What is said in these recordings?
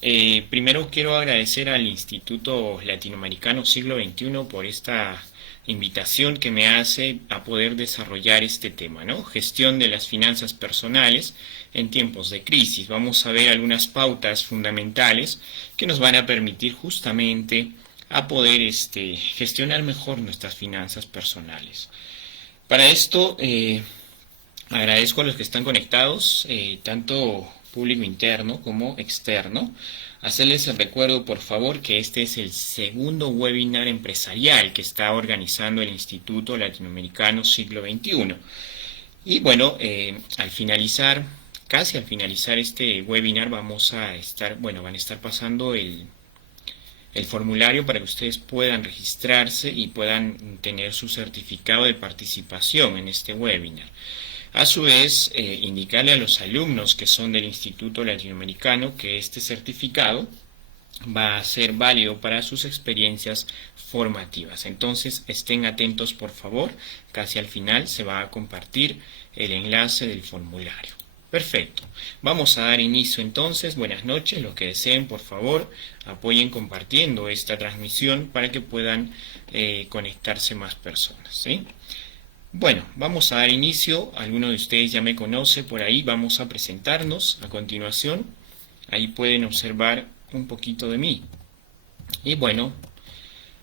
Primero quiero agradecer al Instituto Latinoamericano Siglo XXI por esta invitación que me hace a poder desarrollar este tema, ¿no? Gestión de las finanzas personales en tiempos de crisis. Vamos a ver algunas pautas fundamentales que nos van a permitir justamente a poder gestionar mejor nuestras finanzas personales. Para esto, agradezco a los que están conectados, tanto público interno como externo. Hacerles el recuerdo, por favor, que este es el segundo webinar empresarial que está organizando el Instituto Latinoamericano Siglo XXI. Y bueno, al finalizar, casi al finalizar este webinar, van a estar pasando el formulario para que ustedes puedan registrarse y puedan tener su certificado de participación en este webinar. A su vez, indicarle a los alumnos que son del Instituto Latinoamericano que este certificado va a ser válido para sus experiencias formativas. Entonces, estén atentos, por favor. Casi al final se va a compartir el enlace del formulario. Perfecto. Vamos a dar inicio entonces. Buenas noches. Los que deseen, por favor, apoyen compartiendo esta transmisión para que puedan conectarse más personas, ¿sí? Bueno, vamos a dar inicio. Alguno de ustedes ya me conoce por ahí. Vamos a presentarnos a continuación. Ahí pueden observar un poquito de mí. Y bueno,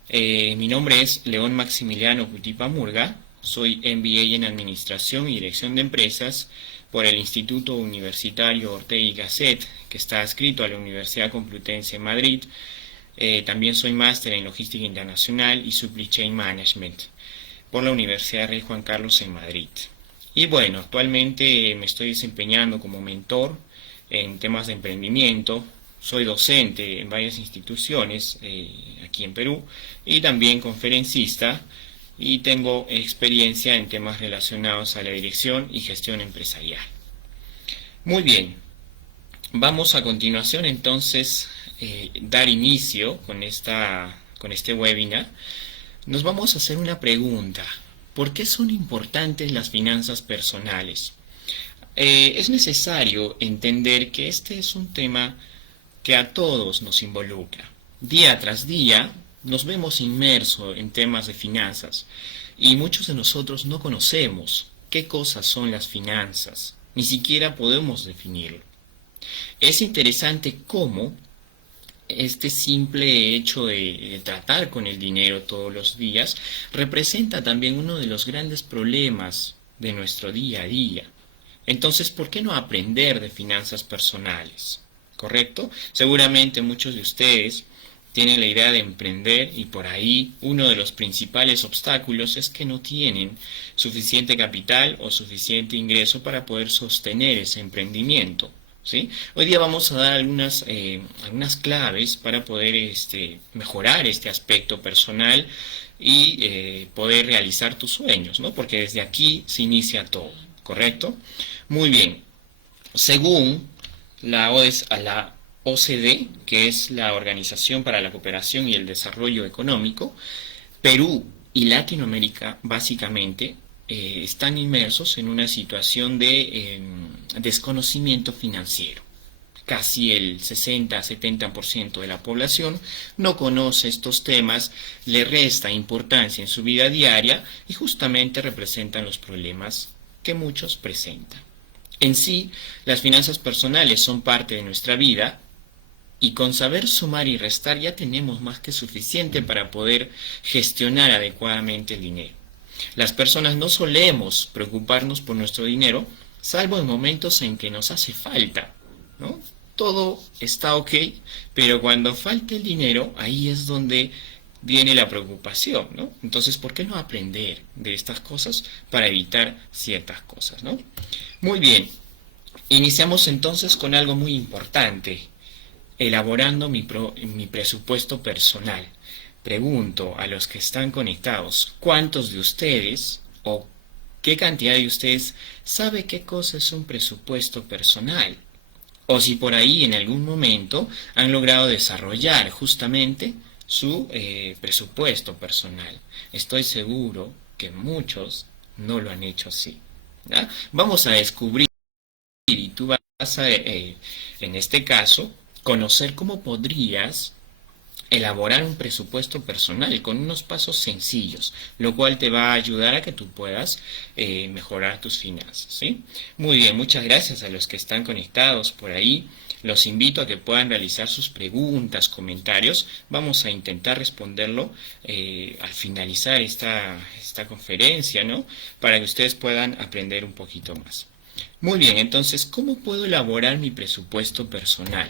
mi nombre es León Maximiliano Cutipa Murga. Soy MBA en Administración y Dirección de Empresas por el Instituto Universitario Ortega y Gasset, que está adscrito a la Universidad Complutense en Madrid. También soy máster en Logística Internacional y Supply Chain Management por la Universidad Rey Juan Carlos en Madrid. Y bueno, actualmente me estoy desempeñando como mentor en temas de emprendimiento. Soy docente en varias instituciones aquí en Perú y también conferencista, y tengo experiencia en temas relacionados a la dirección y gestión empresarial. Muy bien, vamos a continuación entonces dar inicio con este webinar. Nos vamos a hacer una pregunta. ¿Por qué son importantes las finanzas personales? Es necesario entender que este es un tema que a todos nos involucra. Día tras día nos vemos inmersos en temas de finanzas y muchos de nosotros no conocemos qué cosas son las finanzas, ni siquiera podemos definirlo. Es interesante cómo este simple hecho de tratar con el dinero todos los días representa también uno de los grandes problemas de nuestro día a día. Entonces, ¿por qué no aprender de finanzas personales? ¿Correcto? Seguramente muchos de ustedes tienen la idea de emprender y por ahí uno de los principales obstáculos es que no tienen suficiente capital o suficiente ingreso para poder sostener ese emprendimiento, ¿sí? Hoy día vamos a dar algunas claves para poder mejorar este aspecto personal y poder realizar tus sueños, ¿no? Porque desde aquí se inicia todo, ¿correcto? Muy bien. Según la OCDE, que es la Organización para la Cooperación y el Desarrollo Económico, Perú y Latinoamérica básicamente están inmersos en una situación de desconocimiento financiero. Casi el 60-70% de la población no conoce estos temas, le resta importancia en su vida diaria y justamente representan los problemas que muchos presentan. En sí, las finanzas personales son parte de nuestra vida y con saber sumar y restar ya tenemos más que suficiente para poder gestionar adecuadamente el dinero. Las personas no solemos preocuparnos por nuestro dinero, salvo en momentos en que nos hace falta, ¿no? Todo está ok, pero cuando falta el dinero, ahí es donde viene la preocupación, ¿no? Entonces, ¿por qué no aprender de estas cosas para evitar ciertas cosas, ¿no? Muy bien, iniciamos entonces con algo muy importante, elaborando mi presupuesto personal. Pregunto a los que están conectados, ¿cuántos de ustedes o qué cantidad de ustedes sabe qué cosa es un presupuesto personal? O si por ahí en algún momento han logrado desarrollar justamente su presupuesto personal. Estoy seguro que muchos no lo han hecho así, ¿ya? Vamos a descubrir y tú vas a, en este caso, conocer cómo podrías elaborar un presupuesto personal con unos pasos sencillos, lo cual te va a ayudar a que tú puedas mejorar tus finanzas, ¿sí? Muy bien, muchas gracias a los que están conectados por ahí. Los invito a que puedan realizar sus preguntas, comentarios. Vamos a intentar responderlo al finalizar esta conferencia, ¿no? Para que ustedes puedan aprender un poquito más. Muy bien, entonces, ¿cómo puedo elaborar mi presupuesto personal?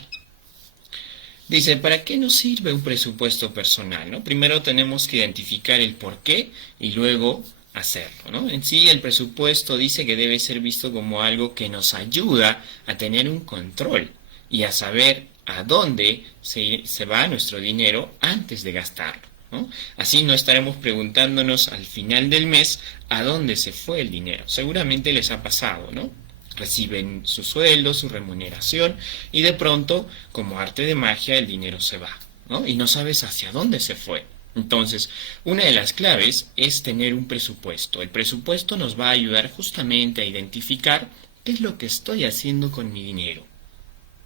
Dice, ¿para qué nos sirve un presupuesto personal? ¿No? Primero tenemos que identificar el por qué y luego hacerlo, ¿no? En sí, el presupuesto dice que debe ser visto como algo que nos ayuda a tener un control y a saber a dónde se va nuestro dinero antes de gastarlo, ¿no? Así no estaremos preguntándonos al final del mes a dónde se fue el dinero. Seguramente les ha pasado, ¿no? Reciben su sueldo, su remuneración, y de pronto, como arte de magia, el dinero se va, ¿no? Y no sabes hacia dónde se fue. Entonces, una de las claves es tener un presupuesto. El presupuesto nos va a ayudar justamente a identificar qué es lo que estoy haciendo con mi dinero.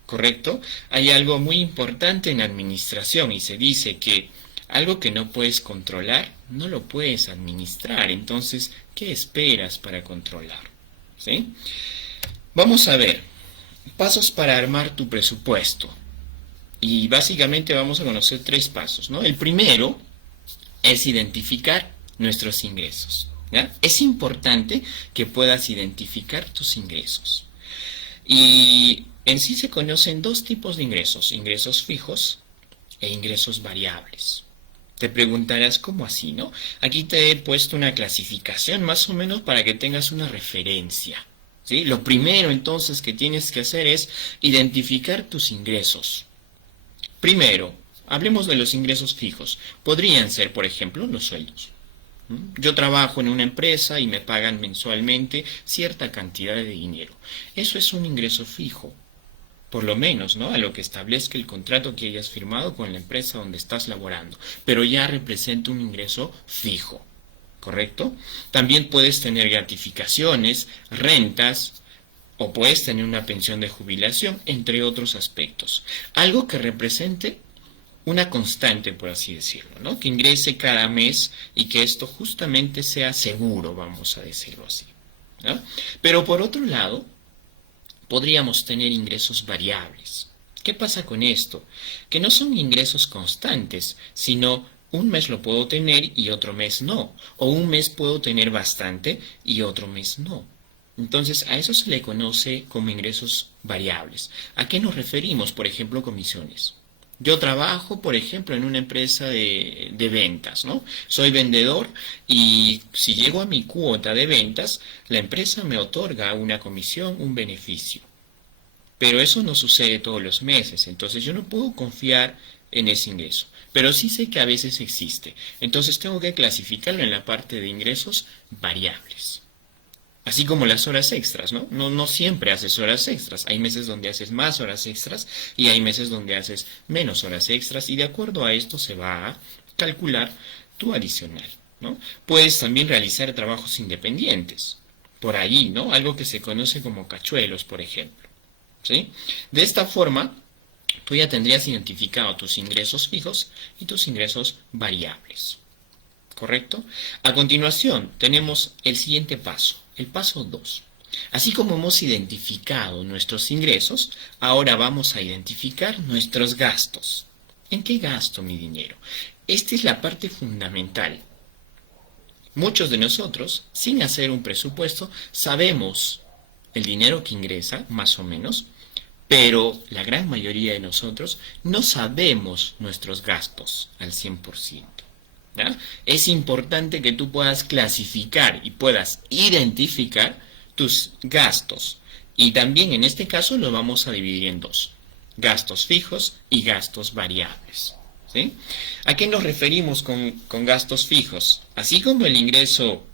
¿Correcto? Hay algo muy importante en administración y se dice que algo que no puedes controlar, no lo puedes administrar. Entonces, ¿qué esperas para controlar? ¿Sí? Vamos a ver, pasos para armar tu presupuesto. Y básicamente vamos a conocer 3 pasos, ¿no? El primero es identificar nuestros ingresos, ¿ya? Es importante que puedas identificar tus ingresos. Y en sí se conocen 2 tipos de ingresos, ingresos fijos e ingresos variables. Te preguntarás, ¿cómo así, no? Aquí te he puesto una clasificación más o menos para que tengas una referencia. ¿Sí? Lo primero entonces que tienes que hacer es identificar tus ingresos. Primero, hablemos de los ingresos fijos. Podrían ser, por ejemplo, los sueldos. Yo trabajo en una empresa y me pagan mensualmente cierta cantidad de dinero. Eso es un ingreso fijo. Por lo menos, ¿no? A lo que establezca el contrato que hayas firmado con la empresa donde estás laborando. Pero ya representa un ingreso fijo. ¿Correcto? También puedes tener gratificaciones, rentas, o puedes tener una pensión de jubilación, entre otros aspectos. Algo que represente una constante, por así decirlo, ¿no? Que ingrese cada mes y que esto justamente sea seguro, vamos a decirlo así, ¿no? Pero por otro lado, podríamos tener ingresos variables. ¿Qué pasa con esto? Que no son ingresos constantes, sino un mes lo puedo tener y otro mes no. O un mes puedo tener bastante y otro mes no. Entonces, a eso se le conoce como ingresos variables. ¿A qué nos referimos? Por ejemplo, comisiones. Yo trabajo, por ejemplo, en una empresa de ventas, ¿no? Soy vendedor y si llego a mi cuota de ventas, la empresa me otorga una comisión, un beneficio. Pero eso no sucede todos los meses, entonces yo no puedo confiar en ese ingreso. Pero sí sé que a veces existe. Entonces tengo que clasificarlo en la parte de ingresos variables. Así como las horas extras, ¿no? No siempre haces horas extras. Hay meses donde haces más horas extras y hay meses donde haces menos horas extras y de acuerdo a esto se va a calcular tu adicional, ¿no? Puedes también realizar trabajos independientes. Por ahí, ¿no? Algo que se conoce como cachuelos, por ejemplo. ¿Sí? De esta forma, tú ya tendrías identificado tus ingresos fijos y tus ingresos variables. ¿Correcto? A continuación, tenemos el siguiente paso, el paso 2. Así como hemos identificado nuestros ingresos, ahora vamos a identificar nuestros gastos. ¿En qué gasto mi dinero? Esta es la parte fundamental. Muchos de nosotros, sin hacer un presupuesto, sabemos el dinero que ingresa, más o menos, pero la gran mayoría de nosotros no sabemos nuestros gastos al 100%. ¿Ya? Es importante que tú puedas clasificar y puedas identificar tus gastos. Y también en este caso lo vamos a dividir en 2. Gastos fijos y gastos variables. ¿Sí? ¿A qué nos referimos con gastos fijos? Así como el ingreso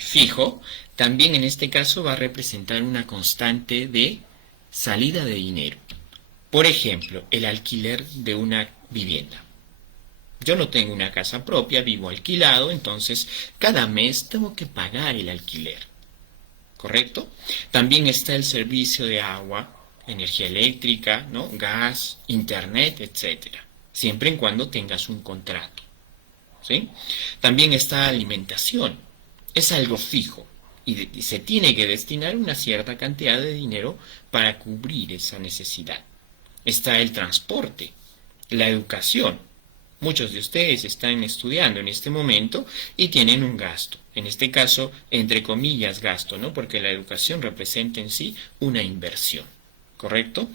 fijo, también en este caso va a representar una constante de salida de dinero. Por ejemplo, el alquiler de una vivienda. Yo no tengo una casa propia, vivo alquilado, entonces cada mes tengo que pagar el alquiler. ¿Correcto? También está el servicio de agua energía eléctrica, ¿no? Gas, internet, etcétera, siempre y cuando tengas un contrato, ¿sí? También está alimentación, es algo fijo y se tiene que destinar una cierta cantidad de dinero para cubrir esa necesidad. Está el transporte, la educación. Muchos de ustedes están estudiando en este momento y tienen un gasto. En este caso, entre comillas, gasto, ¿no? Porque la educación representa en sí una inversión. ¿Correcto?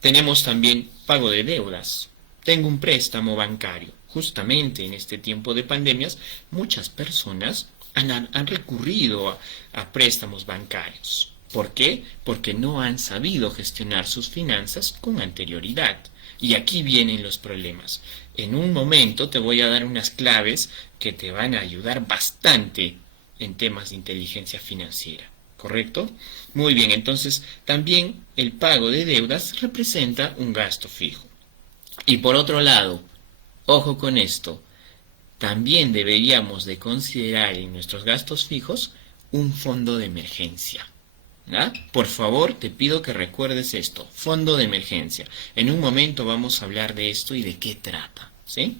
Tenemos también pago de deudas. Tengo un préstamo bancario. Justamente en este tiempo de pandemias, muchas personas han recurrido a préstamos bancarios. ¿Por qué? Porque no han sabido gestionar sus finanzas con anterioridad. Y aquí vienen los problemas. En un momento te voy a dar unas claves que te van a ayudar bastante en temas de inteligencia financiera. ¿Correcto? Muy bien, entonces también el pago de deudas representa un gasto fijo. Y por otro lado, ojo con esto, también deberíamos de considerar en nuestros gastos fijos un fondo de emergencia. ¿Ah? Por favor, te pido que recuerdes esto, fondo de emergencia. En un momento vamos a hablar de esto y de qué trata, ¿sí?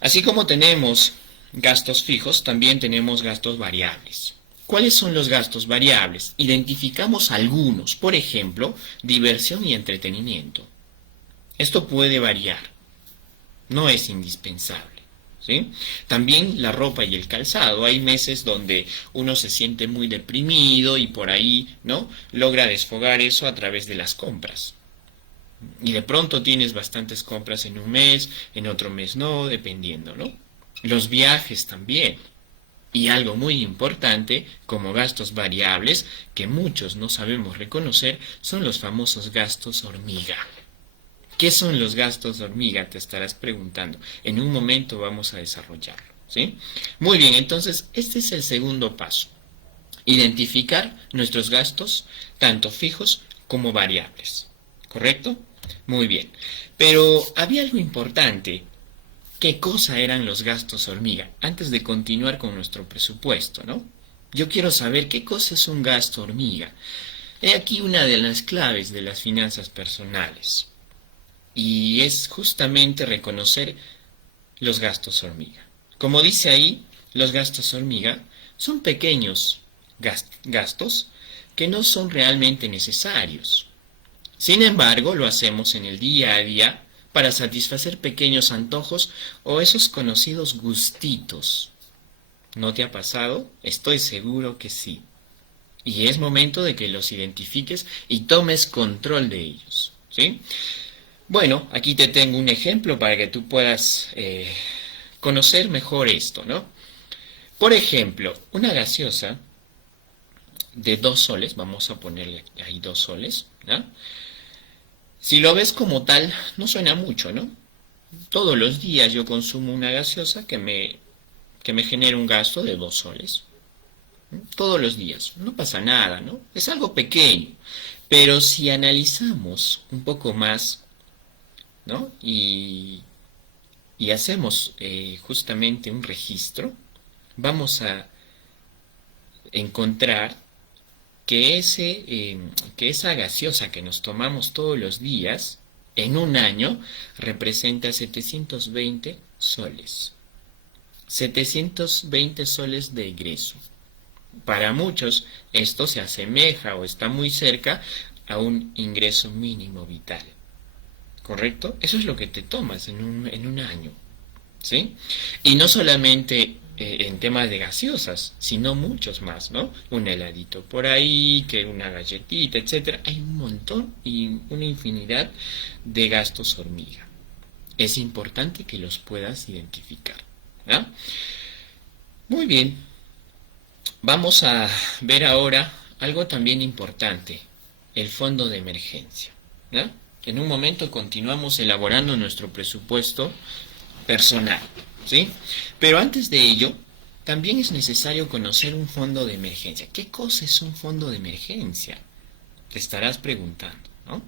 Así como tenemos gastos fijos, también tenemos gastos variables. ¿Cuáles son los gastos variables? Identificamos algunos, por ejemplo, diversión y entretenimiento. Esto puede variar, no es indispensable. ¿Sí? También la ropa y el calzado. Hay meses donde uno se siente muy deprimido y por ahí, ¿no? Logra desfogar eso a través de las compras. Y de pronto tienes bastantes compras en un mes, en otro mes no, dependiendo, ¿no? Los viajes también. Y algo muy importante, como gastos variables, que muchos no sabemos reconocer, son los famosos gastos hormiga. ¿Qué son los gastos hormiga? Te estarás preguntando. En un momento vamos a desarrollarlo, ¿sí? Muy bien, entonces este es el segundo paso. Identificar nuestros gastos, tanto fijos como variables. ¿Correcto? Muy bien. Pero había algo importante. ¿Qué cosa eran los gastos hormiga? Antes de continuar con nuestro presupuesto, ¿no? Yo quiero saber qué cosa es un gasto hormiga. He aquí una de las claves de las finanzas personales. Y es justamente reconocer los gastos hormiga. Como dice ahí, los gastos hormiga son pequeños gastos que no son realmente necesarios. Sin embargo, lo hacemos en el día a día para satisfacer pequeños antojos o esos conocidos gustitos. ¿No te ha pasado? Estoy seguro que sí. Y es momento de que los identifiques y tomes control de ellos, ¿sí? Bueno, aquí te tengo un ejemplo para que tú puedas conocer mejor esto, ¿no? Por ejemplo, una gaseosa de 2 soles, vamos a ponerle ahí 2 soles, ¿no? Si lo ves como tal, no suena mucho, ¿no? Todos los días yo consumo una gaseosa que me genera un gasto de 2 soles. Todos los días, no pasa nada, ¿no? Es algo pequeño. Pero si analizamos un poco más, ¿no? Y hacemos justamente un registro, vamos a encontrar que esa gaseosa que nos tomamos todos los días, en un año, representa 720 soles. 720 soles de ingreso. Para muchos esto se asemeja o está muy cerca a un ingreso mínimo vital. ¿Correcto? Eso es lo que te tomas en un año, ¿sí? Y no solamente en temas de gaseosas, sino muchos más, ¿no? Un heladito por ahí, que una galletita, etcétera. Hay un montón y una infinidad de gastos hormiga. Es importante que los puedas identificar, ¿no? Muy bien. Vamos a ver ahora algo también importante, el fondo de emergencia, ¿no? En un momento continuamos elaborando nuestro presupuesto personal, ¿sí? Pero antes de ello, también es necesario conocer un fondo de emergencia. ¿Qué cosa es un fondo de emergencia? Te estarás preguntando, ¿no?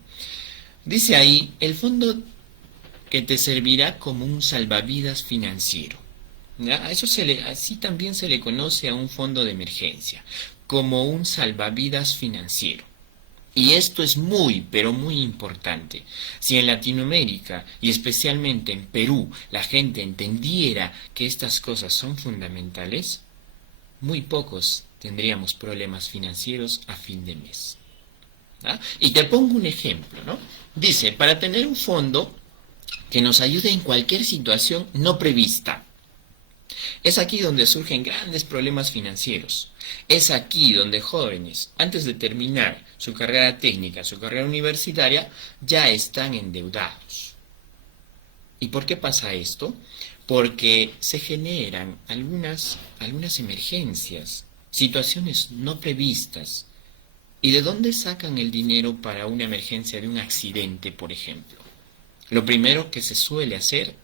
Dice ahí, el fondo que te servirá como un salvavidas financiero. ¿Ya? Así también se le conoce a un fondo de emergencia, como un salvavidas financiero. Y esto es muy, pero muy importante. Si en Latinoamérica y especialmente en Perú la gente entendiera que estas cosas son fundamentales, muy pocos tendríamos problemas financieros a fin de mes. ¿Ah? Y te pongo un ejemplo, ¿no? Dice, para tener un fondo que nos ayude en cualquier situación no prevista. Es aquí donde surgen grandes problemas financieros. Es aquí donde jóvenes, antes de terminar su carrera técnica, su carrera universitaria, ya están endeudados. ¿Y por qué pasa esto? Porque se generan algunas emergencias, situaciones no previstas. ¿Y de dónde sacan el dinero para una emergencia de un accidente, por ejemplo? Lo primero que se suele hacer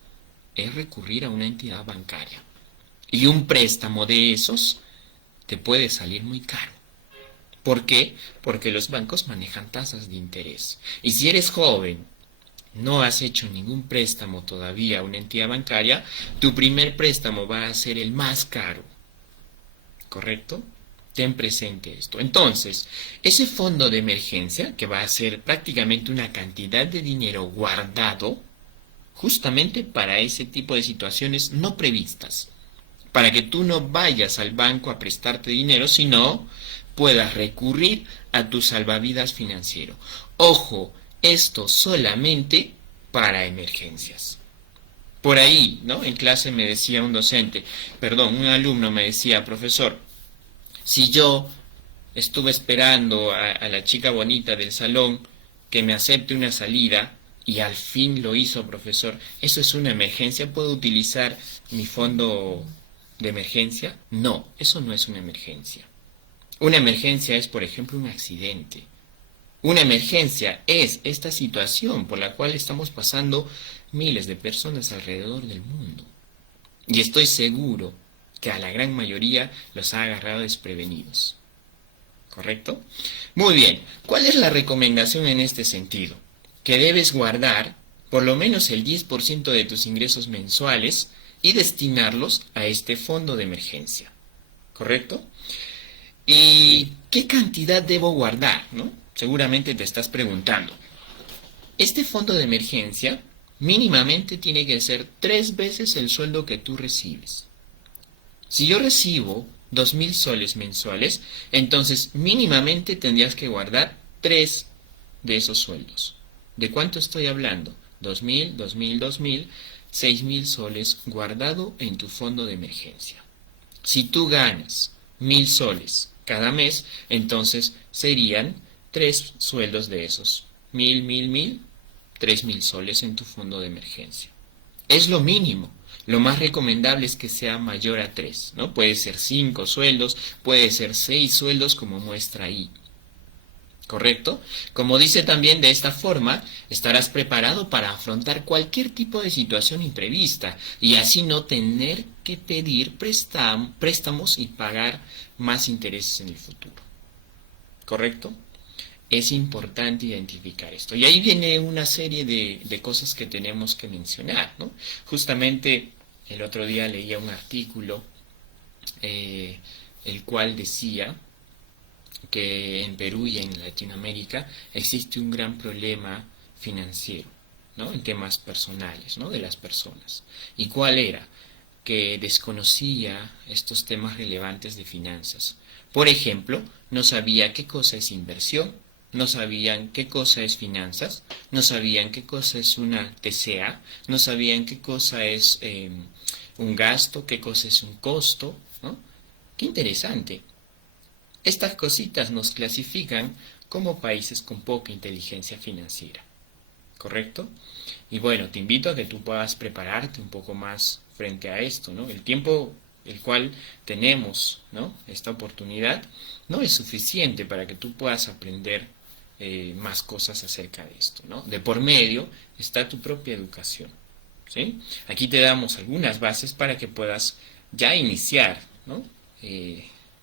es recurrir a una entidad bancaria. Y un préstamo de esos te puede salir muy caro. ¿Por qué? Porque los bancos manejan tasas de interés. Y si eres joven, no has hecho ningún préstamo todavía a una entidad bancaria, tu primer préstamo va a ser el más caro. ¿Correcto? Ten presente esto. Entonces, ese fondo de emergencia, que va a ser prácticamente una cantidad de dinero guardado, justamente para ese tipo de situaciones no previstas, para que tú no vayas al banco a prestarte dinero, sino puedas recurrir a tu salvavidas financiero. Ojo, esto solamente para emergencias. Por ahí, ¿no? En clase me decía un docente, perdón, un alumno me decía, profesor, si yo estuve esperando a la chica bonita del salón que me acepte una salida y al fin lo hizo, profesor, ¿eso es una emergencia? ¿Puedo utilizar mi fondo de emergencia? No, eso no es una emergencia. Una emergencia es, por ejemplo, un accidente. Una emergencia es esta situación por la cual estamos pasando miles de personas alrededor del mundo. Y estoy seguro que a la gran mayoría los ha agarrado desprevenidos. ¿Correcto? Muy bien. ¿Cuál es la recomendación en este sentido? Que debes guardar por lo menos el 10% de tus ingresos mensuales y destinarlos a este fondo de emergencia. ¿Correcto? ¿Y qué cantidad debo guardar? ¿No? Seguramente te estás preguntando. Este fondo de emergencia mínimamente tiene que ser 3 veces el sueldo que tú recibes. Si yo recibo 2.000 soles mensuales, entonces mínimamente tendrías que guardar 3 de esos sueldos. ¿De cuánto estoy hablando? 2.000, 2.000, 2.000, 6.000 soles guardado en tu fondo de emergencia. Si tú ganas 1.000 soles cada mes, entonces serían 3 sueldos de esos. 1.000, 1.000, 1.000, 3.000 soles en tu fondo de emergencia. Es lo mínimo. Lo más recomendable es que sea mayor a 3, ¿no? Puede ser 5 sueldos, puede ser 6 sueldos como muestra ahí. ¿Correcto? Como dice también, de esta forma estarás preparado para afrontar cualquier tipo de situación imprevista y así no tener que pedir préstamos y pagar más intereses en el futuro. ¿Correcto? Es importante identificar esto. Y ahí viene una serie de cosas que tenemos que mencionar, ¿no? Justamente el otro día leía un artículo el cual decía que en Perú y en Latinoamérica existe un gran problema financiero, ¿no? En temas personales, ¿no? De las personas. ¿Y cuál era? Que desconocía estos temas relevantes de finanzas. Por ejemplo, no sabía qué cosa es inversión, no sabían qué cosa es finanzas, no sabían qué cosa es una TCA, no sabían qué cosa es un gasto, qué cosa es un costo, ¿no? Qué interesante. Estas cositas nos clasifican como países con poca inteligencia financiera, ¿correcto? Y bueno, te invito a que tú puedas prepararte un poco más frente a esto, ¿no? El tiempo el cual tenemos, ¿no? Esta oportunidad no es suficiente para que tú puedas aprender más cosas acerca de esto, ¿no? De por medio está tu propia educación, ¿sí? Aquí te damos algunas bases para que puedas ya iniciar, ¿no?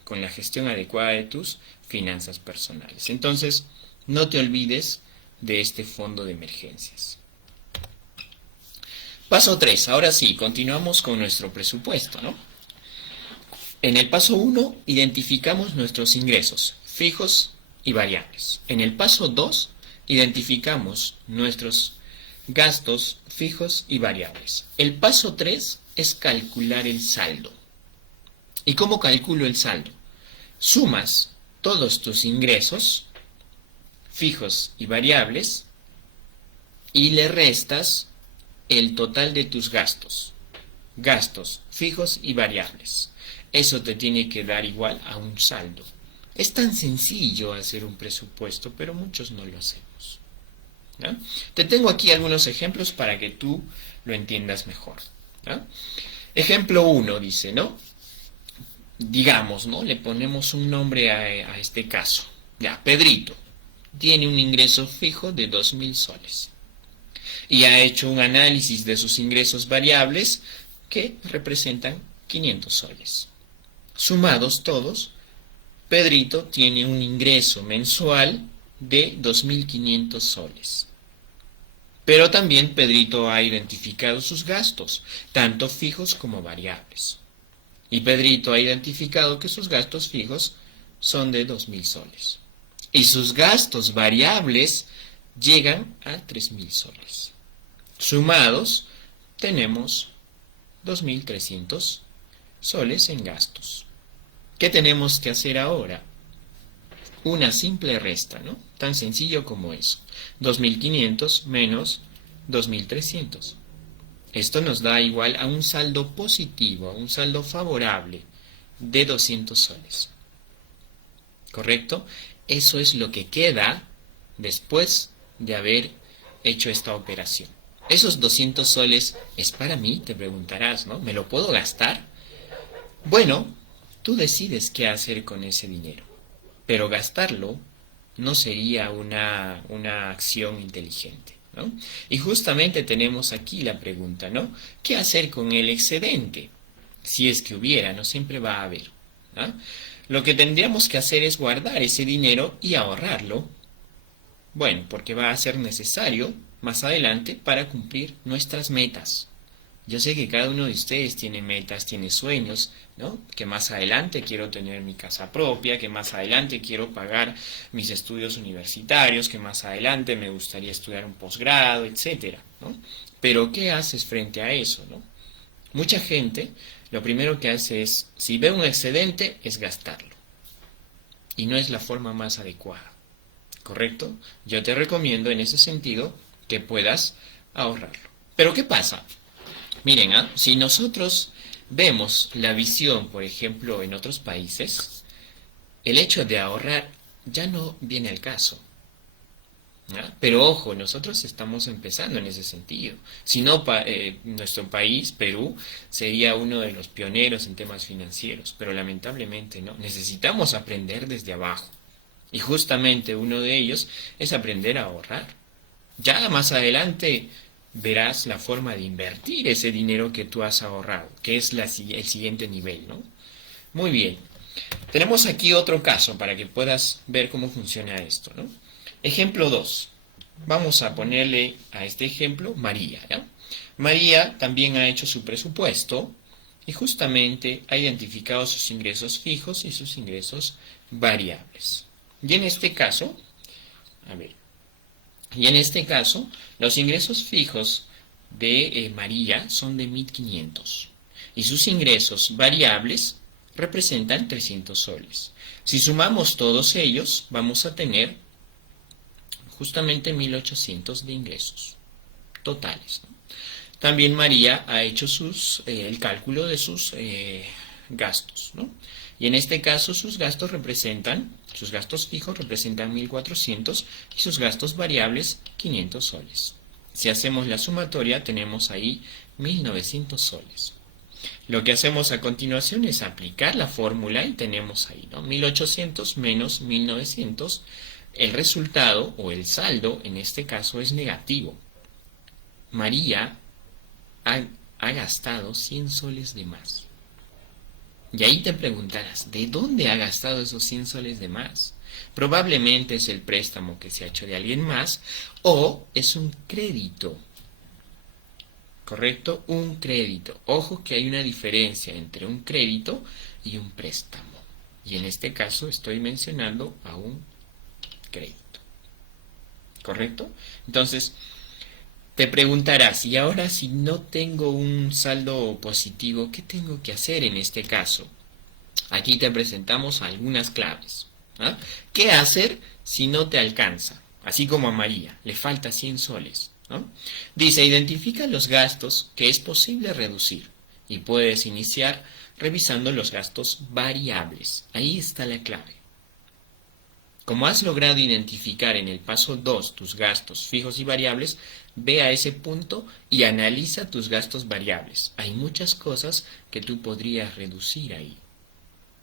Con la gestión adecuada de tus finanzas personales. Entonces, no te olvides de este fondo de emergencias. Paso 3. Ahora sí, continuamos con nuestro presupuesto, ¿no? En el paso 1, identificamos nuestros ingresos fijos y variables. En el paso 2 identificamos nuestros gastos fijos y variables. El paso 3 es calcular el saldo. ¿Y cómo calculo el saldo? Sumas todos tus ingresos fijos y variables y le restas el total de tus gastos fijos y variables. Eso te tiene que dar igual a un saldo. Es tan sencillo hacer un presupuesto, pero muchos no lo hacemos, ¿no? Te tengo aquí algunos ejemplos para que tú lo entiendas mejor, ¿no? Ejemplo 1 dice, ¿no? Digamos, ¿no? Le ponemos un nombre a este caso. Ya, Pedrito tiene un ingreso fijo de 2.000 soles y ha hecho un análisis de sus ingresos variables que representan 500 soles. Sumados todos, Pedrito tiene un ingreso mensual de 2.500 soles. Pero también Pedrito ha identificado sus gastos, tanto fijos como variables. Y Pedrito ha identificado que sus gastos fijos son de 2.000 soles. Y sus gastos variables llegan a 3.000 soles. Sumados, tenemos 2.300 soles en gastos. ¿Qué tenemos que hacer ahora? Una simple resta, ¿no? Tan sencillo como eso. 2.500 menos 2.300. Esto nos da igual a un saldo positivo, a un saldo favorable de 200 soles. ¿Correcto? Eso es lo que queda después de haber hecho esta operación. Esos 200 soles es para mí, te preguntarás, ¿no? ¿Me lo puedo gastar? Bueno, tú decides qué hacer con ese dinero, pero gastarlo no sería una acción inteligente, ¿no? Y justamente tenemos aquí la pregunta, ¿no? ¿Qué hacer con el excedente? Si es que hubiera, no siempre va a haber, ¿no? Lo que tendríamos que hacer es guardar ese dinero y ahorrarlo. Bueno, porque va a ser necesario más adelante para cumplir nuestras metas. Yo sé que cada uno de ustedes tiene metas, tiene sueños, ¿no? Que más adelante quiero tener mi casa propia, que más adelante quiero pagar mis estudios universitarios, que más adelante me gustaría estudiar un posgrado, etcétera, ¿no? Pero ¿qué haces frente a eso, no? Mucha gente lo primero que hace es, si ve un excedente, es gastarlo. Y no es la forma más adecuada, ¿correcto? Yo te recomiendo en ese sentido que puedas ahorrarlo. Pero ¿qué pasa? Miren, si nosotros vemos la visión, por ejemplo, en otros países, el hecho de ahorrar ya no viene al caso, ¿ya? Pero ojo, nosotros estamos empezando en ese sentido. Si no, nuestro país, Perú, sería uno de los pioneros en temas financieros, pero lamentablemente no. Necesitamos aprender desde abajo. Y justamente uno de ellos es aprender a ahorrar. Ya más adelante verás la forma de invertir ese dinero que tú has ahorrado, que es el siguiente nivel, ¿no? Muy bien. Tenemos aquí otro caso para que puedas ver cómo funciona esto, ¿no? Ejemplo 2. Vamos a ponerle a este ejemplo María, ¿ya? María también ha hecho su presupuesto y justamente ha identificado sus ingresos fijos y sus ingresos variables. Y en este caso, los ingresos fijos de María son de 1.500 y sus ingresos variables representan 300 soles. Si sumamos todos ellos, vamos a tener justamente 1.800 de ingresos totales, ¿no? También María ha hecho el cálculo de sus gastos, ¿no? Y en este caso sus gastos fijos representan 1.400 y sus gastos variables 500 soles. Si hacemos la sumatoria tenemos ahí 1.900 soles. Lo que hacemos a continuación es aplicar la fórmula y tenemos ahí, ¿no? 1.800 menos 1.900. El resultado o el saldo en este caso es negativo. María ha gastado 100 soles de más. Y ahí te preguntarás, ¿de dónde ha gastado esos 100 soles de más? Probablemente es el préstamo que se ha hecho de alguien más o es un crédito. ¿Correcto? Un crédito. Ojo que hay una diferencia entre un crédito y un préstamo. Y en este caso estoy mencionando a un crédito. ¿Correcto? Entonces, te preguntarás, y ahora si no tengo un saldo positivo, ¿qué tengo que hacer en este caso? Aquí te presentamos algunas claves. ¿Ah? ¿Qué hacer si no te alcanza? Así como a María, le falta 100 soles. ¿No? Dice, identifica los gastos que es posible reducir y puedes iniciar revisando los gastos variables. Ahí está la clave. Como has logrado identificar en el paso 2 tus gastos fijos y variables, ve a ese punto y analiza tus gastos variables. Hay muchas cosas que tú podrías reducir ahí.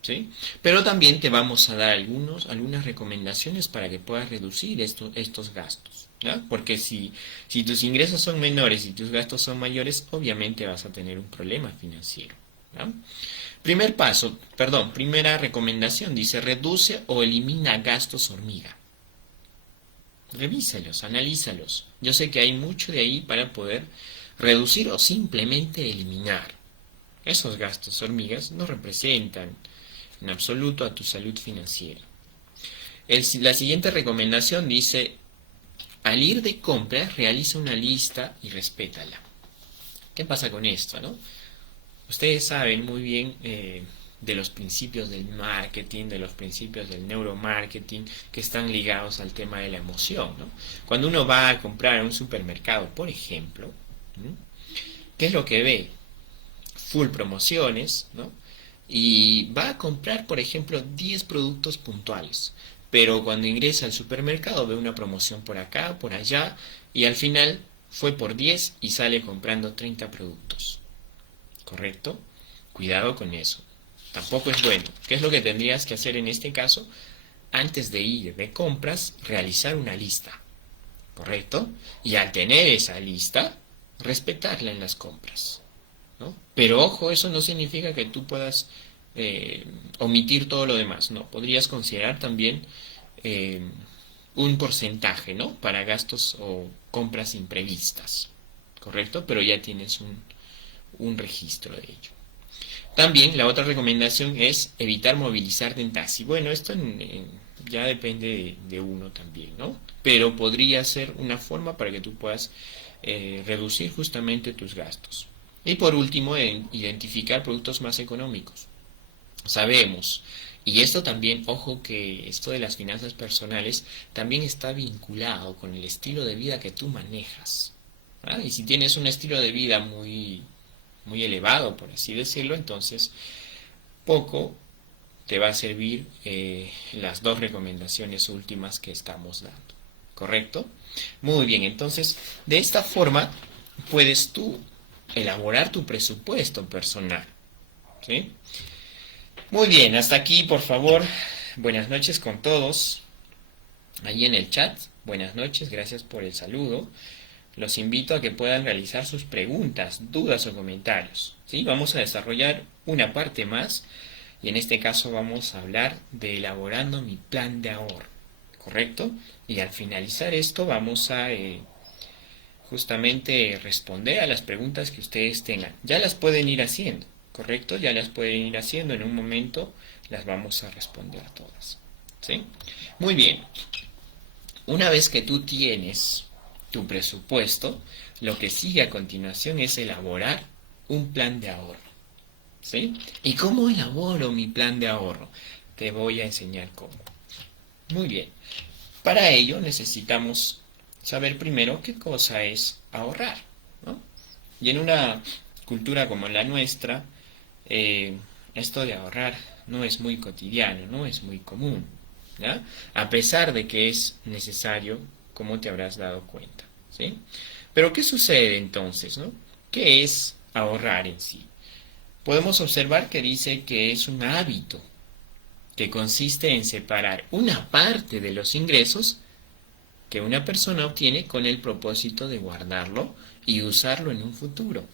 ¿Sí? Pero también te vamos a dar algunas recomendaciones para que puedas reducir estos gastos. ¿Ya? Porque si tus ingresos son menores y tus gastos son mayores, obviamente vas a tener un problema financiero. ¿Ya? Primera recomendación, dice, reduce o elimina gastos hormiga. Revísalos, analízalos. Yo sé que hay mucho de ahí para poder reducir o simplemente eliminar. Esos gastos hormigas no representan en absoluto a tu salud financiera. La siguiente recomendación dice, al ir de compras, realiza una lista y respétala. ¿Qué pasa con esto, no? Ustedes saben muy bien de los principios del marketing, de los principios del neuromarketing que están ligados al tema de la emoción, ¿no? Cuando uno va a comprar a un supermercado, por ejemplo, ¿no? ¿Qué es lo que ve? Full promociones, ¿no? Y va a comprar, por ejemplo, 10 productos puntuales, pero cuando ingresa al supermercado ve una promoción por acá, por allá, y al final fue por 10 y sale comprando 30 productos. ¿Correcto? Cuidado con eso. Tampoco es bueno. ¿Qué es lo que tendrías que hacer en este caso? Antes de ir de compras, realizar una lista. ¿Correcto? Y al tener esa lista, respetarla en las compras. ¿No? Pero ojo, eso no significa que tú puedas omitir todo lo demás. No, podrías considerar también un porcentaje, ¿no? Para gastos o compras imprevistas. ¿Correcto? Pero ya tienes un registro de ello. También la otra recomendación es evitar movilizarte en taxi. Bueno, esto ya depende de uno también, ¿no? Pero podría ser una forma para que tú puedas reducir justamente tus gastos. Y por último, identificar productos más económicos. Sabemos, y esto también, ojo que esto de las finanzas personales también está vinculado con el estilo de vida que tú manejas. ¿Ah? Y si tienes un estilo de vida muy elevado, por así decirlo, entonces poco te va a servir las dos recomendaciones últimas que estamos dando. ¿Correcto? Muy bien, entonces de esta forma puedes tú elaborar tu presupuesto personal. ¿Sí? Muy bien, hasta aquí por favor. Buenas noches con todos. Ahí en el chat, buenas noches, gracias por el saludo. Los invito a que puedan realizar sus preguntas, dudas o comentarios. ¿Sí? Vamos a desarrollar una parte más y en este caso vamos a hablar de elaborando mi plan de ahorro. ¿Correcto? Y al finalizar esto vamos a justamente responder a las preguntas que ustedes tengan. Ya las pueden ir haciendo, ¿correcto? Ya las pueden ir haciendo, en un momento las vamos a responder todas. ¿Sí? Muy bien. Una vez que tú tienes tu presupuesto, lo que sigue a continuación es elaborar un plan de ahorro. ¿Sí? ¿Y cómo elaboro mi plan de ahorro? Te voy a enseñar cómo. Muy bien. Para ello necesitamos saber primero qué cosa es ahorrar, ¿no? Y en una cultura como la nuestra, esto de ahorrar no es muy cotidiano, no es muy común, ¿ya? A pesar de que es necesario, como te habrás dado cuenta, ¿sí? Pero ¿qué sucede entonces, no? ¿Qué es ahorrar en sí? Podemos observar que dice que es un hábito que consiste en separar una parte de los ingresos que una persona obtiene con el propósito de guardarlo y usarlo en un futuro.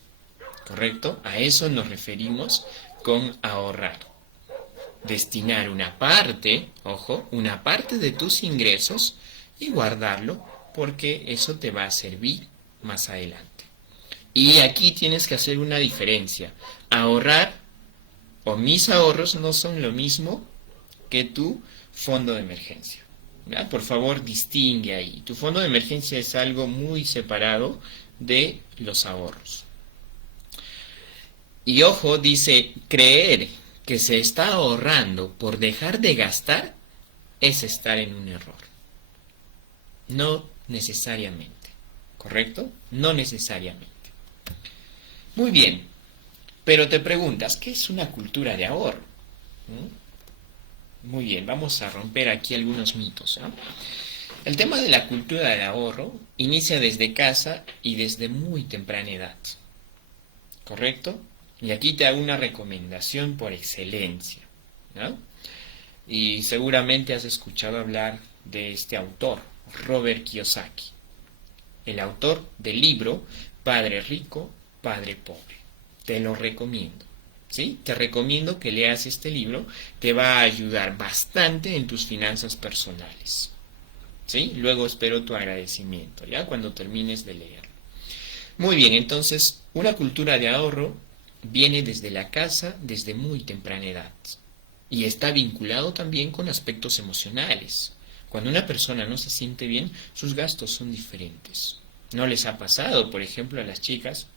¿Correcto? A eso nos referimos con ahorrar. Destinar una parte, ojo, una parte de tus ingresos y guardarlo porque eso te va a servir más adelante. Y aquí tienes que hacer una diferencia. Ahorrar o mis ahorros no son lo mismo que tu fondo de emergencia. ¿Ya? Por favor, distingue ahí. Tu fondo de emergencia es algo muy separado de los ahorros. Y ojo, dice, creer que se está ahorrando por dejar de gastar es estar en un error. No necesariamente. ¿Correcto? No necesariamente. Muy bien, pero te preguntas, ¿qué es una cultura de ahorro? Muy bien, vamos a romper aquí algunos mitos, ¿no? El tema de la cultura del ahorro inicia desde casa y desde muy temprana edad. ¿Correcto? Y aquí te hago una recomendación por excelencia, ¿no? Y seguramente has escuchado hablar de este autor, Robert Kiyosaki, el autor del libro Padre Rico, Padre Pobre. Te lo recomiendo. ¿Sí? Te recomiendo que leas este libro, te va a ayudar bastante en tus finanzas personales. ¿Sí? Luego espero tu agradecimiento, ¿ya? Cuando termines de leerlo. Muy bien, entonces, una cultura de ahorro viene desde la casa, desde muy temprana edad. Y está vinculado también con aspectos emocionales. Cuando una persona no se siente bien, sus gastos son diferentes. ¿No les ha pasado, por ejemplo, a las chicas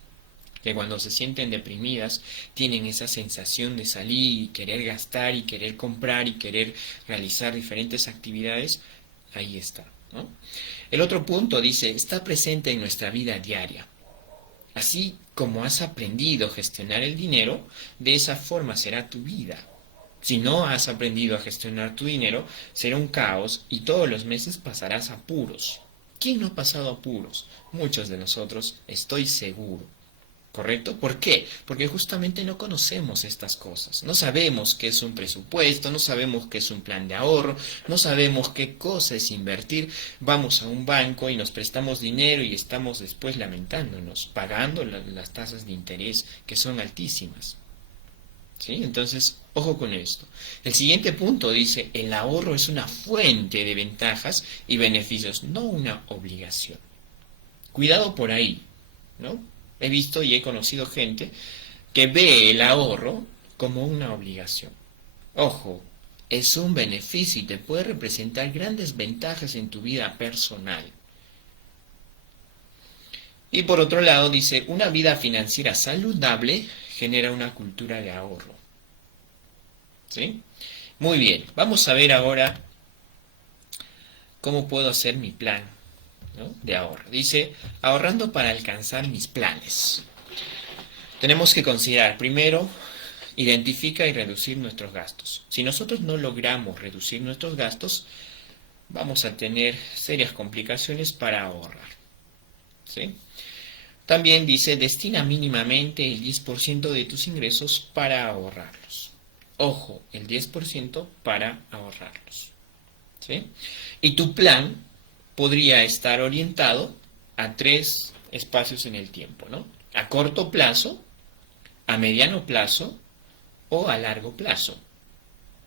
que cuando se sienten deprimidas tienen esa sensación de salir y querer gastar y querer comprar y querer realizar diferentes actividades? Ahí está, ¿no? El otro punto dice, está presente en nuestra vida diaria. Así como has aprendido a gestionar el dinero, de esa forma será tu vida. Si no has aprendido a gestionar tu dinero, será un caos y todos los meses pasarás apuros. ¿Quién no ha pasado apuros? Muchos de nosotros, estoy seguro. ¿Correcto? ¿Por qué? Porque justamente no conocemos estas cosas. No sabemos qué es un presupuesto, no sabemos qué es un plan de ahorro, no sabemos qué cosa es invertir. Vamos a un banco y nos prestamos dinero y estamos después lamentándonos, pagando las tasas de interés que son altísimas. ¿Sí? Entonces, ojo con esto. El siguiente punto dice, el ahorro es una fuente de ventajas y beneficios, no una obligación. Cuidado por ahí, ¿no? He visto y he conocido gente que ve el ahorro como una obligación. Ojo, es un beneficio y te puede representar grandes ventajas en tu vida personal. Y por otro lado dice, una vida financiera saludable genera una cultura de ahorro. ¿Sí? Muy bien, vamos a ver ahora cómo puedo hacer mi plan, ¿no?, de ahorro. Dice, ahorrando para alcanzar mis planes. Tenemos que considerar, primero, identifica y reducir nuestros gastos. Si nosotros no logramos reducir nuestros gastos, vamos a tener serias complicaciones para ahorrar. ¿Sí? También dice, destina mínimamente el 10% de tus ingresos para ahorrarlos. Ojo, el 10% para ahorrarlos. ¿Sí? Y tu plan podría estar orientado a 3 espacios en el tiempo, ¿no? A corto plazo, a mediano plazo o a largo plazo.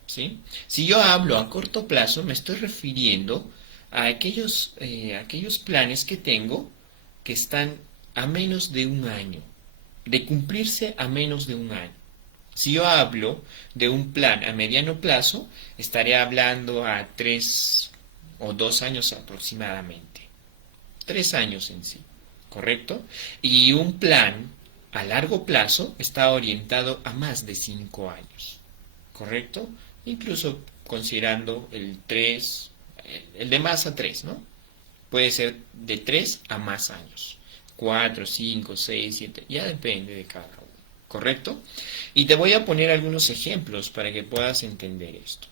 ¿Sí? Si yo hablo a corto plazo, me estoy refiriendo a aquellos planes que tengo que están a menos de un año, de cumplirse a menos de un año. Si yo hablo de un plan a mediano plazo, estaré hablando a 3 o 2 años aproximadamente. 3 años en sí, ¿correcto? Y un plan a largo plazo está orientado a más de 5 años, ¿correcto? Incluso considerando el de más a 3, ¿no? Puede ser de 3 a más años. 4, 5, 6, 7, ya depende de cada uno, ¿correcto? Y te voy a poner algunos ejemplos para que puedas entender esto.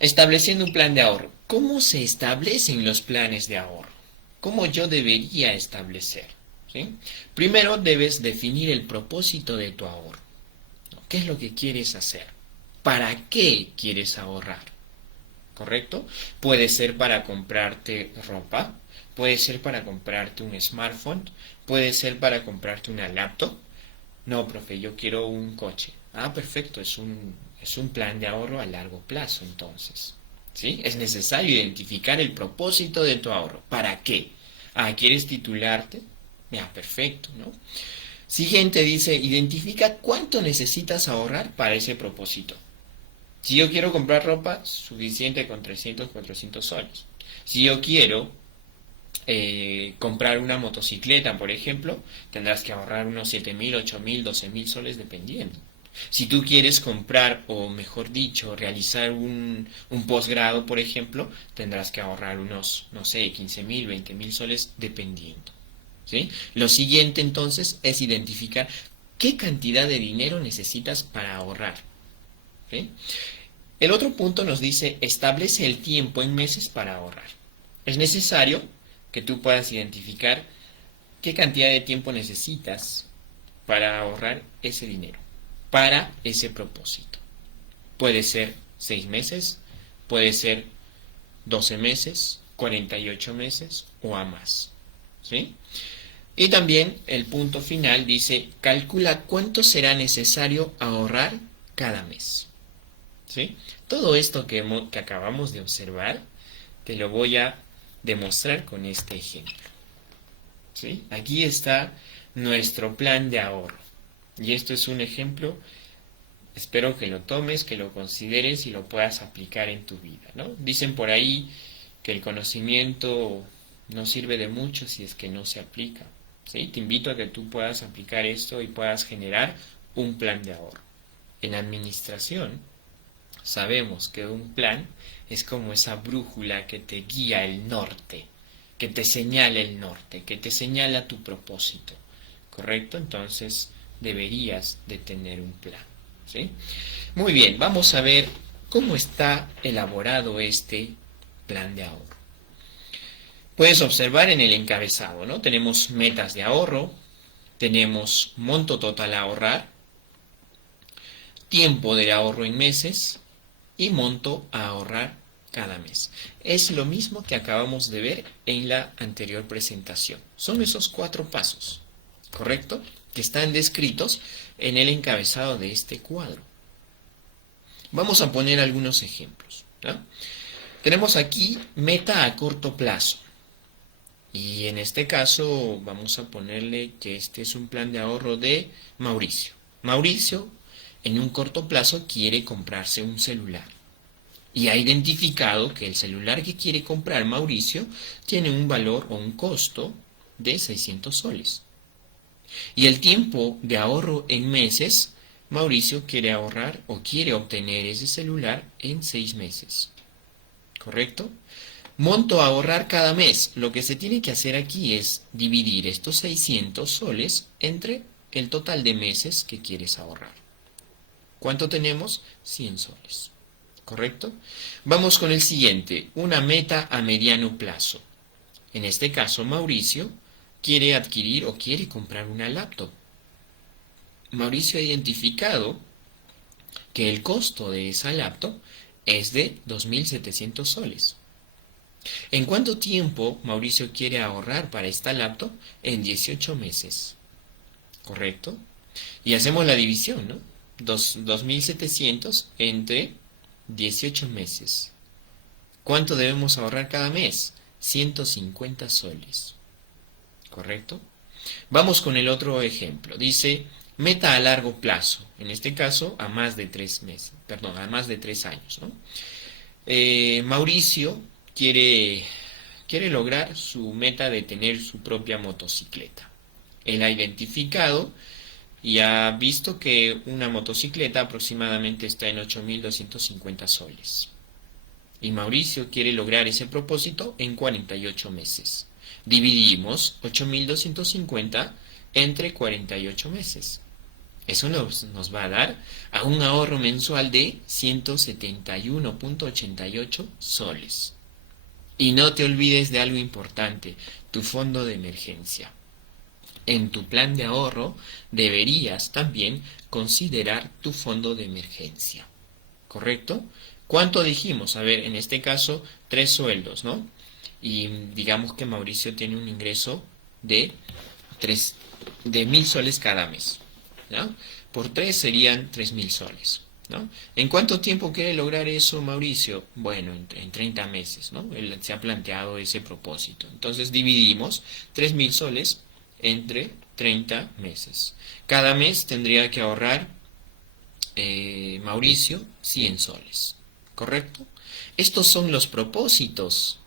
Estableciendo un plan de ahorro. ¿Cómo se establecen los planes de ahorro? ¿Cómo yo debería establecer? ¿Sí? Primero debes definir el propósito de tu ahorro. ¿Qué es lo que quieres hacer? ¿Para qué quieres ahorrar? ¿Correcto? Puede ser para comprarte ropa, puede ser para comprarte un smartphone, puede ser para comprarte una laptop. No, profe, yo quiero un coche. Ah, perfecto, es un plan de ahorro a largo plazo, entonces. ¿Sí? Es necesario identificar el propósito de tu ahorro. ¿Para qué? Ah, ¿quieres titularte? Ya, perfecto, ¿no? Siguiente dice, identifica cuánto necesitas ahorrar para ese propósito. Si yo quiero comprar ropa, suficiente con 300, 400 soles. Si yo quiero comprar una motocicleta, por ejemplo, tendrás que ahorrar unos 7.000, 8.000, 12.000 soles dependiendo. Si tú quieres comprar, o mejor dicho, realizar un posgrado, por ejemplo, tendrás que ahorrar unos, no sé, 15.000, 20.000 soles dependiendo. ¿Sí? Lo siguiente entonces es identificar qué cantidad de dinero necesitas para ahorrar. ¿Sí? El otro punto nos dice, establece el tiempo en meses para ahorrar. Es necesario que tú puedas identificar qué cantidad de tiempo necesitas para ahorrar ese dinero, para ese propósito. Puede ser 6 meses, puede ser 12 meses, 48 meses o a más. ¿Sí? Y también el punto final dice, calcula cuánto será necesario ahorrar cada mes. ¿Sí? Todo esto que acabamos de observar, te lo voy a demostrar con este ejemplo. ¿Sí? Aquí está nuestro plan de ahorro. Y esto es un ejemplo, espero que lo tomes, que lo consideres y lo puedas aplicar en tu vida, ¿no? Dicen por ahí que el conocimiento no sirve de mucho si es que no se aplica. ¿Sí? Te invito a que tú puedas aplicar esto y puedas generar un plan de ahorro. En administración, sabemos que un plan es como esa brújula que te guía el norte, que te señala el norte, que te señala tu propósito, ¿correcto? Entonces deberías de tener un plan, ¿sí? Muy bien, vamos a ver cómo está elaborado este plan de ahorro. Puedes observar en el encabezado, ¿no? Tenemos metas de ahorro, tenemos monto total a ahorrar, tiempo de ahorro en meses, y monto a ahorrar cada mes. Es lo mismo que acabamos de ver en la anterior presentación. Son esos 4 pasos, ¿correcto? Que están descritos en el encabezado de este cuadro. Vamos a poner algunos ejemplos, ¿no? Tenemos aquí meta a corto plazo. Y en este caso vamos a ponerle que este es un plan de ahorro de Mauricio. Mauricio en un corto plazo quiere comprarse un celular. Y ha identificado que el celular que quiere comprar Mauricio tiene un valor o un costo de 600 soles. Y el tiempo de ahorro en meses, Mauricio quiere ahorrar o quiere obtener ese celular en 6 meses. ¿Correcto? Monto a ahorrar cada mes. Lo que se tiene que hacer aquí es dividir estos 600 soles entre el total de meses que quieres ahorrar. ¿Cuánto tenemos? 100 soles. ¿Correcto? Vamos con el siguiente, una meta a mediano plazo. En este caso, Mauricio quiere adquirir o quiere comprar una laptop. Mauricio ha identificado que el costo de esa laptop es de 2.700 soles. ¿En cuánto tiempo Mauricio quiere ahorrar para esta laptop? En 18 meses. ¿Correcto? Y hacemos la división, ¿no? 2.700 entre 18 meses. ¿Cuánto debemos ahorrar cada mes? 150 soles. ¿Correcto? Vamos con el otro ejemplo. Dice, meta a largo plazo. En este caso, a más de 3 meses. Perdón, a más de 3 años, ¿no? Mauricio quiere lograr su meta de tener su propia motocicleta. Él ha identificado y ha visto que una motocicleta aproximadamente está en 8.250 soles. Y Mauricio quiere lograr ese propósito en 48 meses. Dividimos 8.250 entre 48 meses. Eso nos va a dar a un ahorro mensual de 171.88 soles. Y no te olvides de algo importante, tu fondo de emergencia. En tu plan de ahorro deberías también considerar tu fondo de emergencia. ¿Correcto? ¿Cuánto dijimos? A ver, en este caso, 3 sueldos, ¿no? Y digamos que Mauricio tiene un ingreso de 1.000 soles cada mes, ¿no? Por 3 serían 3.000 soles, ¿no? ¿En cuánto tiempo quiere lograr eso Mauricio? Bueno, en 30 meses, ¿no? Él se ha planteado ese propósito. Entonces dividimos 3.000 soles entre 30 meses. Cada mes tendría que ahorrar Mauricio 100 soles, ¿correcto? Estos son los propósitos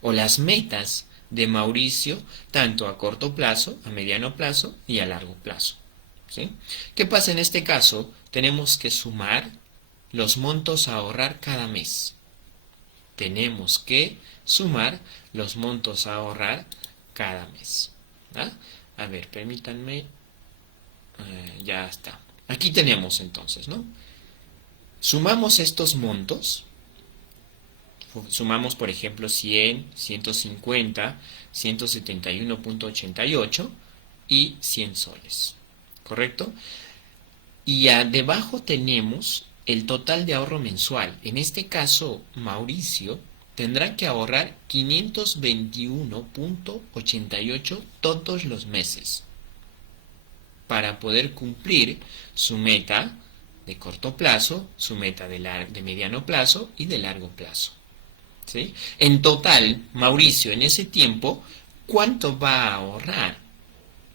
o las metas de Mauricio, tanto a corto plazo, a mediano plazo y a largo plazo. ¿Sí? ¿Qué pasa en este caso? Tenemos que sumar los montos a ahorrar cada mes. Tenemos que sumar los montos a ahorrar cada mes. ¿Ah? A ver, permítanme. Ya está. Aquí tenemos entonces, ¿no? Sumamos estos montos. Sumamos, por ejemplo, 100, 150, 171.88 y 100 soles. ¿Correcto? Y debajo tenemos el total de ahorro mensual. En este caso, Mauricio tendrá que ahorrar 521.88 todos los meses para poder cumplir su meta de corto plazo, su meta de mediano plazo y de largo plazo. ¿Sí? En total, Mauricio, en ese tiempo, ¿cuánto va a ahorrar?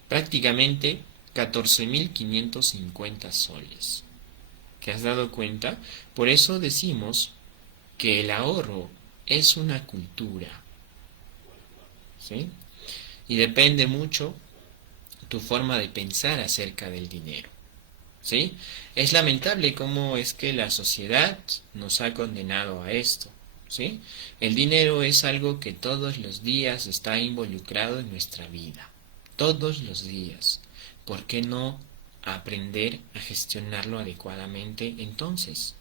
Prácticamente 14.550 soles. ¿Te has dado cuenta? Por eso decimos que el ahorro es una cultura. ¿Sí? Y depende mucho tu forma de pensar acerca del dinero. ¿Sí? Es lamentable cómo es que la sociedad nos ha condenado a esto. ¿Sí? El dinero es algo que todos los días está involucrado en nuestra vida. Todos los días. ¿Por qué no aprender a gestionarlo adecuadamente entonces?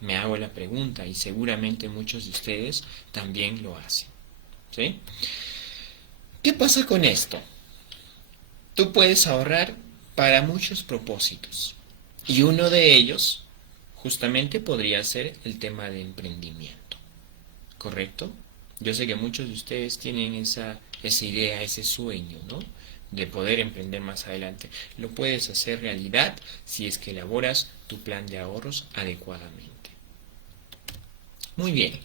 Me hago la pregunta y seguramente muchos de ustedes también lo hacen. ¿Sí? ¿Qué pasa con esto? Tú puedes ahorrar para muchos propósitos y uno de ellos justamente podría ser el tema de emprendimiento, ¿correcto? Yo sé que muchos de ustedes tienen esa idea, ese sueño, ¿no? De poder emprender más adelante. Lo puedes hacer realidad si es que elaboras tu plan de ahorros adecuadamente. Muy bien.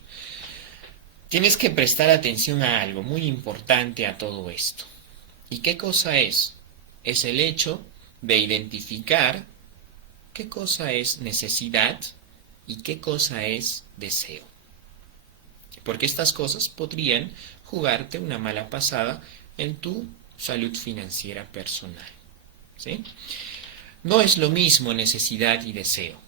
Tienes que prestar atención a algo muy importante a todo esto. ¿Y qué cosa es? Es el hecho de identificar qué cosa es necesidad y qué cosa es deseo. Porque estas cosas podrían jugarte una mala pasada en tu salud financiera personal. ¿Sí? No es lo mismo necesidad y deseo.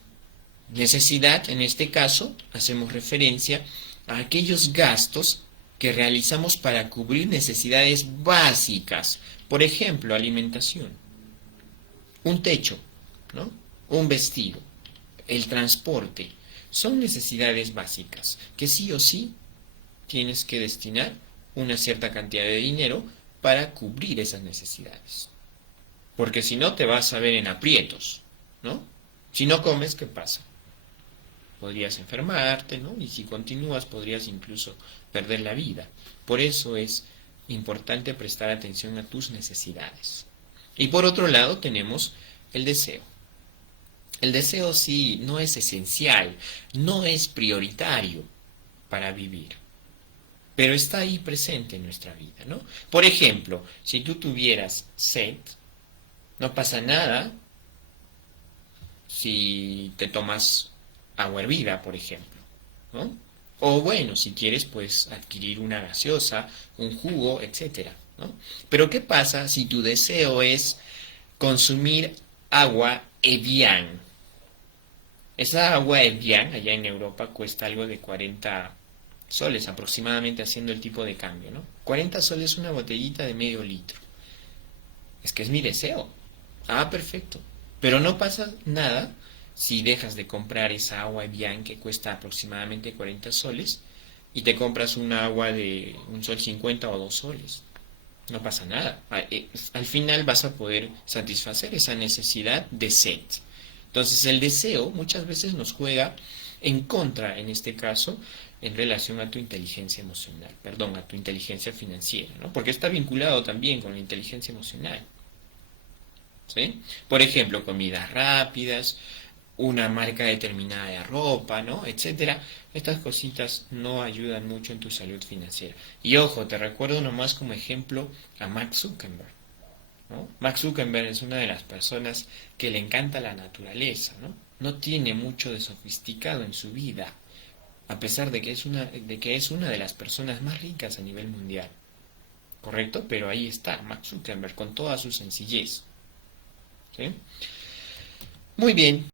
Necesidad, en este caso, hacemos referencia a aquellos gastos que realizamos para cubrir necesidades básicas, por ejemplo, alimentación, un techo, ¿no? Un vestido, el transporte, son necesidades básicas que sí o sí tienes que destinar una cierta cantidad de dinero para cubrir esas necesidades. Porque si no te vas a ver en aprietos, ¿no? Si no comes, ¿qué pasa? Podrías enfermarte, ¿no? Y si continúas podrías incluso perder la vida. Por eso es importante prestar atención a tus necesidades. Y por otro lado tenemos el deseo. El deseo sí no es esencial, no es prioritario para vivir, pero está ahí presente en nuestra vida, ¿no? Por ejemplo, si tú tuvieras sed, no pasa nada si te tomas agua hervida, por ejemplo, ¿no? O bueno, si quieres, pues adquirir una gaseosa, un jugo, etcétera, ¿no? Pero ¿qué pasa si tu deseo es consumir agua Evian? Esa agua Evian allá en Europa cuesta algo de 40 soles aproximadamente haciendo el tipo de cambio, ¿no? 40 soles una botellita de medio litro. Es que es mi deseo. Ah, perfecto. Pero no pasa nada si dejas de comprar esa agua Evian que cuesta aproximadamente 40 soles y te compras una agua de un sol 50 o 2 soles. No pasa nada. Al final vas a poder satisfacer esa necesidad de sed. Entonces el deseo muchas veces nos juega en contra, en este caso, en relación a tu inteligencia emocional, perdón, a tu inteligencia financiera, ¿no? Porque está vinculado también con la inteligencia emocional. ¿Sí? Por ejemplo, comidas rápidas, una marca determinada de ropa, ¿no? Etcétera. Estas cositas no ayudan mucho en tu salud financiera. Y ojo, te recuerdo nomás como ejemplo a Mark Zuckerberg. ¿no? Mark Zuckerberg es una de las personas que le encanta la naturaleza, ¿no? No tiene mucho de sofisticado en su vida, a pesar de que es una de las personas más ricas a nivel mundial, ¿correcto? Pero ahí está Mark Zuckerberg con toda su sencillez, ¿sí? Muy bien,